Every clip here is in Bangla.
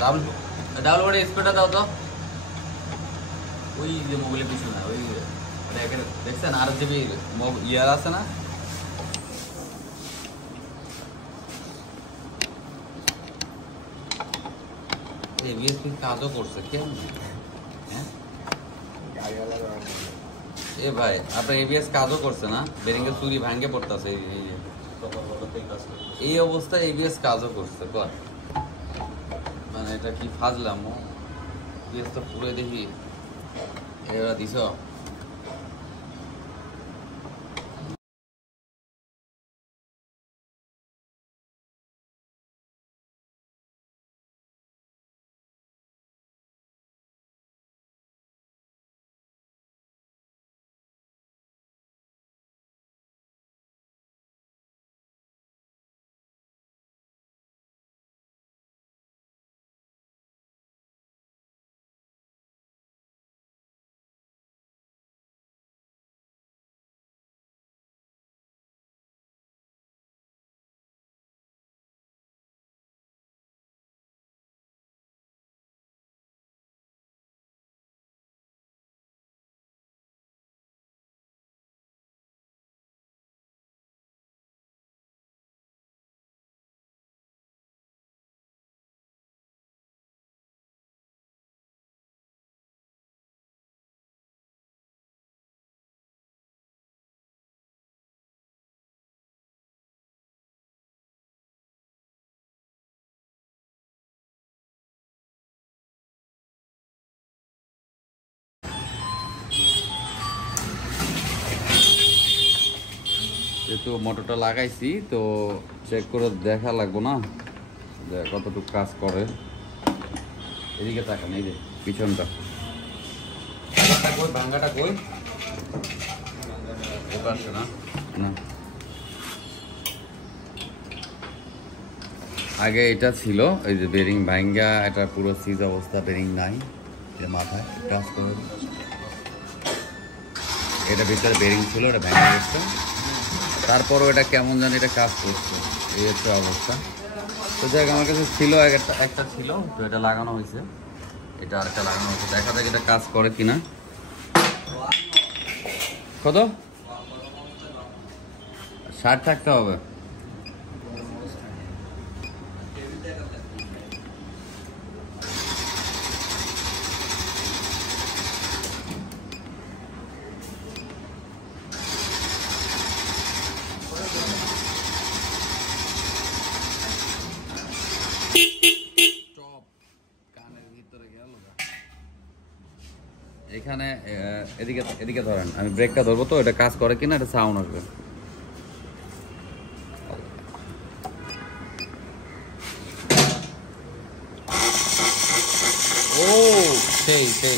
ডাবল ডাবল বডি স্প্রেটা দাও তো। ওই যে মোবাইলের পিছনে ওই দেখছেন RGB ইয়ার আছে না? ABS কাজও করছে কেমন? হ্যাঁ এ ভাই আপনার ABS কাজও করছে না? বেরিং এর চুরি ভাঙে পড়তেছে। এই অবস্থায় ABS কাজও করছে কর, মানে এটা কি ফাজলাম? ABS তো পুরো দেখি এরা দিছ। যেহেতু মোটরটা লাগাইছি তো চেক করে দেখা লাগবো না যে কতটুকু কাজ করে। এদিকে তাকান, এই যে পিছনটা কই, ভাঙ্গাটা কই? আসছে না না, আগে এটা ছিল এই যে বেরিং ভাঙ্গা, এটা পুরো সিজ অবস্থা, বেরিং নাই মাথায় কাজ করে। এটা ভিতরে বেরিং ছিল, এটা ভেঙে গেছে, তারপরও এটা কেমন জানি এটা কাজ করছে, এই হচ্ছে অবস্থা। তো যাই আমার কাছে ছিল একটা ছিল, তো এটা লাগানো হয়েছে, এটা আরেকটা লাগানো হয়েছে, দেখা যাক এটা কাজ করে কিনা। কত 60 থাকতে হবে। এখানে এদিকে এদিকে ধরেন, আমি ব্রেকটা ধরবো তো এটা কাজ করে কিনা, এটা সাউন্ড আসবে। ও সেই সেই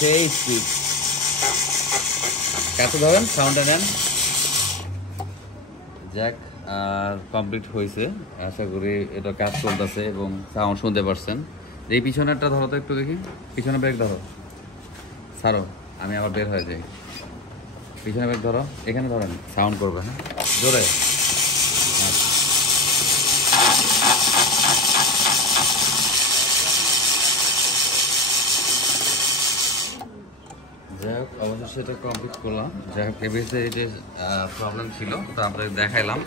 সেই স্পিড, কাছে ধরেন, সাউন্ডটা নেন। জ্যাক আর কমপ্লিট হয়েছে, আশা করি এটা কাজ চলতেছে এবং সাউন্ড শুনতে পারছেন। এই পিছনেরটা ধরো তো একটু দেখি, পিছনে ব্রেক ধরো, ছাড়ো আমি আবার বের হয়ে যাই। পিছনে ব্রেক ধরো, এখানে ধরেন, সাউন্ড করবে, হ্যাঁ জোরে। যাই হোক অবশ্যই সেটা কমপ্লিট করলাম। যাই হোক এবিএসের এই যে প্রবলেম ছিল তো আপনাদের দেখাইলাম।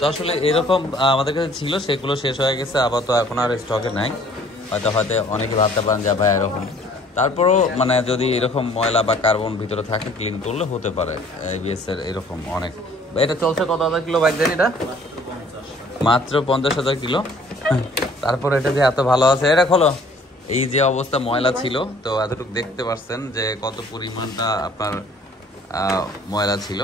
তো আসলে এরকম আমাদের কাছে ছিল, সেগুলো শেষ হয়ে গেছে, আবার তো এখন আর স্টকে নাই। হয়তো অনেকে ভাবতে পারেন যে ভাই এরকম, তারপরও মানে যদি এরকম ময়লা বা কার্বন ভিতরে থাকে ক্লিন করলে হতে পারে। এবিএসের এরকম অনেক, এটা চলছে কত হাজার কিলো বাইক জানি, এটা মাত্র 50,000 কিলো। তারপর এটা যে এত ভালো আছে, এটা খোলো। এই যে অবস্থা ময়লা ছিল, তো এতটুকু দেখতে পাচ্ছেন যে কত পরিমাণটা আপনার ময়লা ছিল।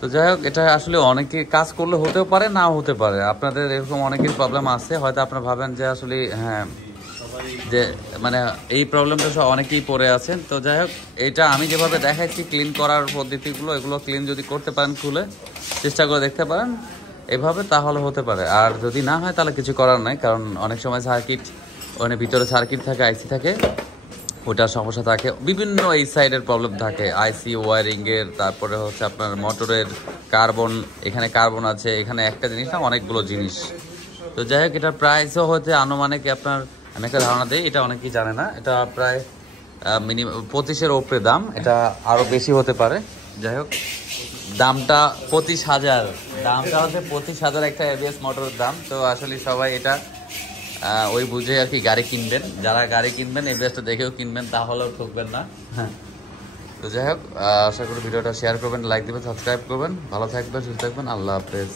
তো যাই হোক এটা আসলে অনেকে কাজ করলে হতেও পারে, নাও হতে পারে। আপনাদের এরকম অনেকের প্রবলেম আছে, হয়তো আপনারা ভাবেন যে আসলে হ্যাঁ যে মানে এই প্রবলেমটা সব অনেকেই পড়ে আছেন। তো যাই হোক এটা আমি যেভাবে দেখাচ্ছি ক্লিন করার পদ্ধতিগুলো, এগুলো ক্লিন যদি করতে পারেন, খুলে চেষ্টা করে দেখতে পারেন এভাবে, তাহলে হতে পারে। আর যদি না হয় তাহলে কিছু করার নাই, কারণ অনেক সময় সার্কিট, ওখানে ভিতরে সার্কিট থাকে, আইসি থাকে, ওটার সমস্যা থাকে, বিভিন্ন এই সাইডের প্রবলেম থাকে, আইসি ওয়ারিংয়ের, তারপরে হচ্ছে আপনার মোটরের কার্বন, এখানে কার্বন আছে, এখানে একটা জিনিস না অনেকগুলো জিনিস। তো যাই হোক এটার প্রাইসও হচ্ছে আনুমানিক আপনার আমি একটা ধারণা দিই, এটা অনেকেই জানে না, এটা প্রায় মিনিমাম 25-এর ওপরে দাম, এটা আরও বেশি হতে পারে। যাই হোক দামটা 25,000, দামটা হচ্ছে 25,000 একটা এবিএস মোটরের দাম। তো আসলে সবাই এটা ওই বুঝে আর কি গাড়ি কিনবেন, যারা গাড়ি কিনবেন এবিএসটা দেখেও কিনবেন, তাহলেও ঠকবেন না। হ্যাঁ, তো যাই হোক আশা করি ভিডিওটা শেয়ার করবেন, লাইক দেবেন, সাবস্ক্রাইব করবেন, ভালো থাকবেন, সুস্থ থাকবেন, আল্লাহ হাফেজ।